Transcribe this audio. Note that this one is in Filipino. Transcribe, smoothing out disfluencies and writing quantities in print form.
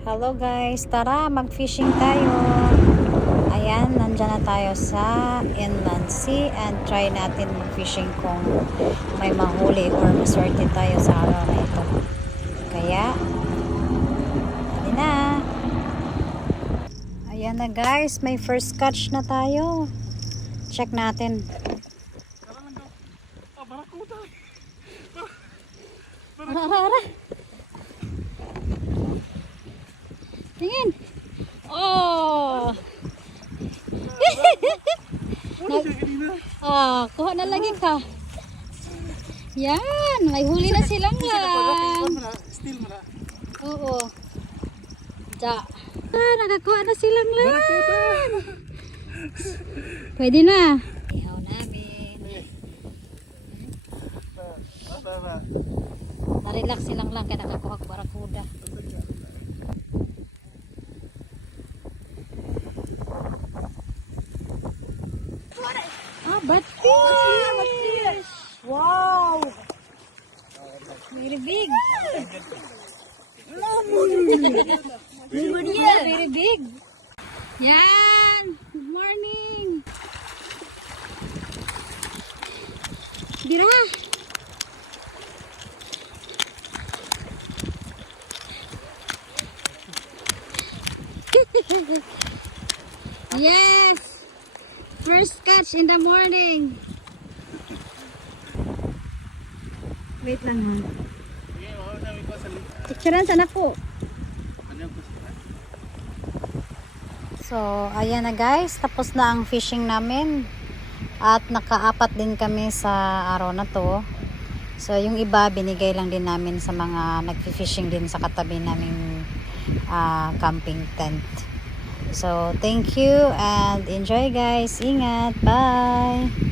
Hello guys, tara mag-fishing tayo. Ayan, nandyan na tayo sa inland sea and try natin mag-fishing kung may mahuli or maswerte tayo sa araw na ito. Kaya, hali na. Ayan na guys, may first catch na tayo. Check natin. Ara. Tingin. Oh. Kuha na lagi ka. Yan, may huli na silang lang. Oo. Ja. Nakakuha na silang lang. Pwede na. Ihaw namin. Na-relax silang lang kaya nakakuha barakuda. Batfish! Wow! Very big! Very big! Yan! Good morning! Bira! Yes! First catch in the morning. Wait lang ha. Picturean sana po. So, ayan na guys. Tapos na ang fishing namin. At nakaapat din kami sa araw na to. So, yung iba binigay lang din namin sa mga nagfi-fishing din sa katabi naming camping tent. So, thank you and enjoy guys. Ingat. Bye!